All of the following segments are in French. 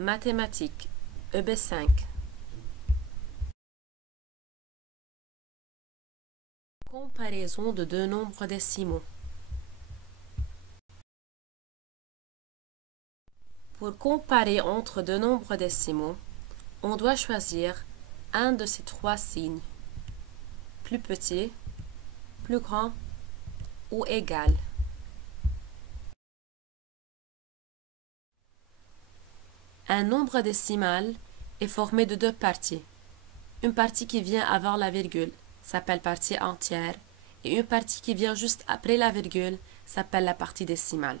Mathématiques, EB5. Comparaison de deux nombres décimaux. Pour comparer entre deux nombres décimaux, on doit choisir un de ces trois signes, plus petit, plus grand ou égal. Un nombre décimal est formé de deux parties. Une partie qui vient avant la virgule s'appelle partie entière et une partie qui vient juste après la virgule s'appelle la partie décimale.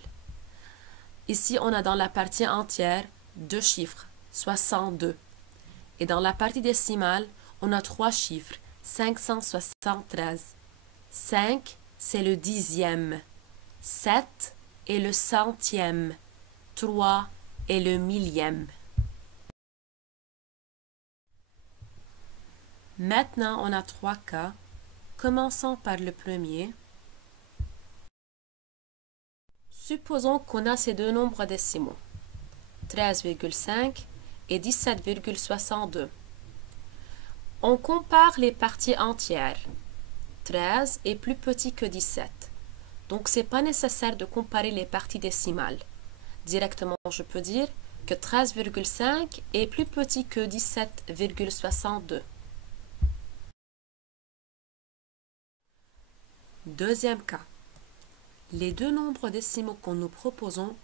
Ici, on a dans la partie entière deux chiffres, 62. Et dans la partie décimale, on a trois chiffres, 573. 5, c'est le dixième. 7 est le centième. 3 est le millième. Maintenant, on a trois cas. Commençons par le premier. Supposons qu'on a ces deux nombres décimaux, 13,5 et 17,62. On compare les parties entières. 13 est plus petit que 17. Donc, ce n'est pas nécessaire de comparer les parties décimales. Directement, je peux dire que 13,5 est plus petit que 17,62. Deuxième cas. Les deux nombres décimaux que nous proposons,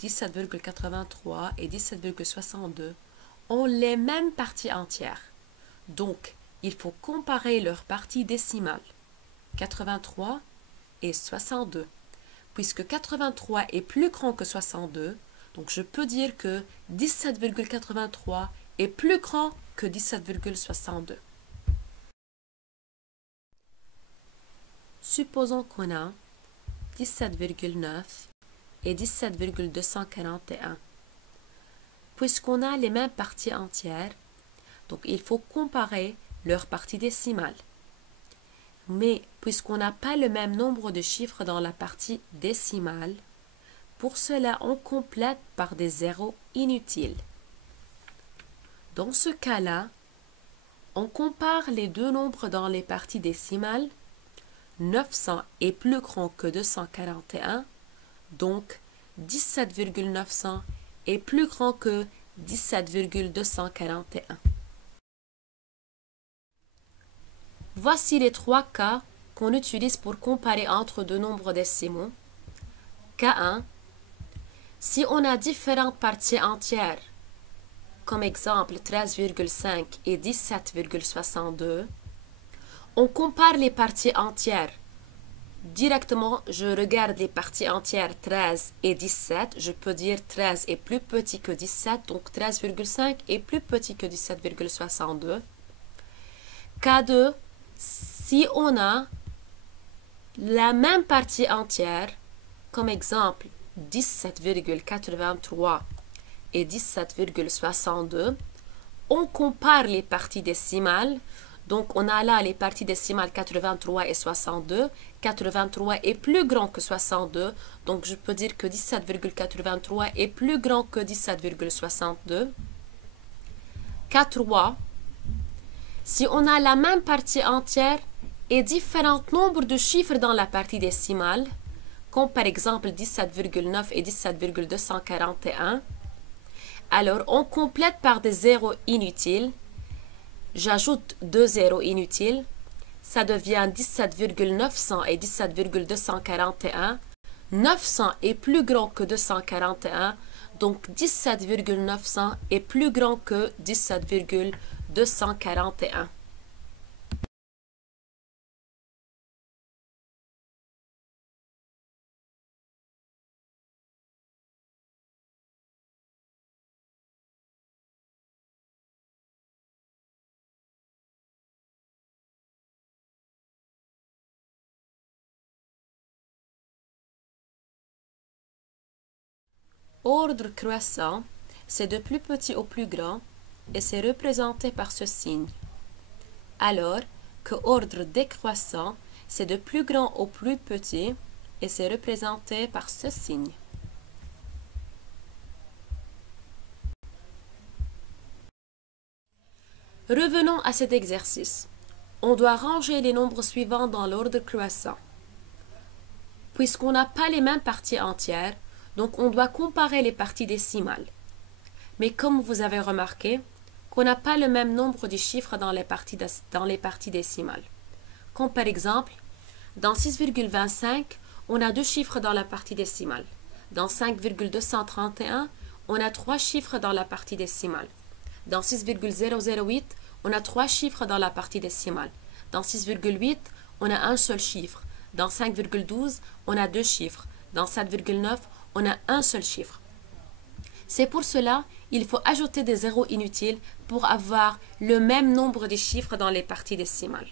17,83 et 17,62, ont les mêmes parties entières. Donc, il faut comparer leurs parties décimales, 83 et 62. Puisque 83 est plus grand que 62, donc je peux dire que 17,83 est plus grand que 17,62. Supposons qu'on a 17,9 et 17,241. Puisqu'on a les mêmes parties entières, donc il faut comparer leurs parties décimales. Mais puisqu'on n'a pas le même nombre de chiffres dans la partie décimale, pour cela on complète par des zéros inutiles. Dans ce cas-là, on compare les deux nombres dans les parties décimales. 900 est plus grand que 241, donc 17,900 est plus grand que 17,241. Voici les trois cas qu'on utilise pour comparer entre deux nombres décimaux. Cas 1. Si on a différentes parties entières, comme exemple 13,5 et 17,62, on compare les parties entières. Directement, je regarde les parties entières 13 et 17. Je peux dire 13 est plus petit que 17, donc 13,5 est plus petit que 17,62. Cas 2. Si on a la même partie entière, comme exemple 17,83 et 17,62, on compare les parties décimales. Donc, on a là les parties décimales 83 et 62. 83 est plus grand que 62. Donc, je peux dire que 17,83 est plus grand que 17,62. Cas 3. Si on a la même partie entière et différents nombres de chiffres dans la partie décimale, comme par exemple 17,9 et 17,241, alors on complète par des zéros inutiles. J'ajoute deux zéros inutiles. Ça devient 17,900 et 17,241. 900 est plus grand que 241. Donc 17,900 est plus grand que 17,241. Ordre croissant, c'est de plus petit au plus grand et c'est représenté par ce signe. Alors que ordre décroissant, c'est de plus grand au plus petit et c'est représenté par ce signe. Revenons à cet exercice. On doit ranger les nombres suivants dans l'ordre croissant. Puisqu'on n'a pas les mêmes parties entières, donc on doit comparer les parties décimales. Mais comme vous avez remarqué, qu'on n'a pas le même nombre de chiffres dans les parties décimales. Comme par exemple, dans 6,25, on a 2 chiffres dans la partie décimale. Dans 5,231, on a 3 chiffres dans la partie décimale. Dans 6,008, on a 3 chiffres dans la partie décimale. Dans 6,8, on a un seul chiffre. Dans 5,12, on a 2 chiffres. Dans 7,9, on a un seul chiffre. C'est pour cela il faut ajouter des zéros inutiles pour avoir le même nombre de chiffres dans les parties décimales.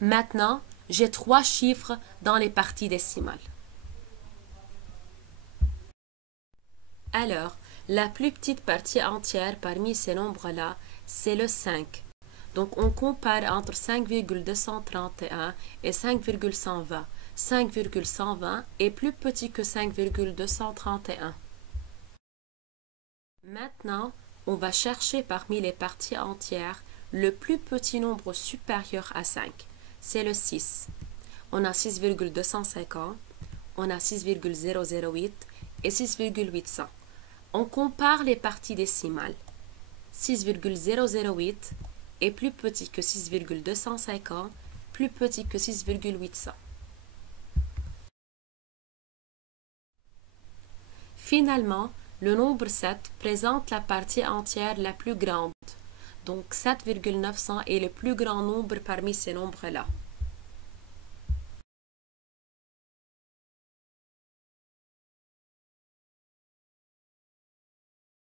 Maintenant, j'ai 3 chiffres dans les parties décimales. Alors, la plus petite partie entière parmi ces nombres-là, c'est le 5. Donc, on compare entre 5,231 et 5,120. 5,120 est plus petit que 5,231. Maintenant, on va chercher parmi les parties entières le plus petit nombre supérieur à 5. C'est le 6. On a 6,250, on a 6,008 et 6,800. On compare les parties décimales. 6,008 est plus petit que 6,250, plus petit que 6,800. Finalement, le nombre 7 présente la partie entière la plus grande. Donc 7,900 est le plus grand nombre parmi ces nombres-là.